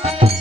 Thank you.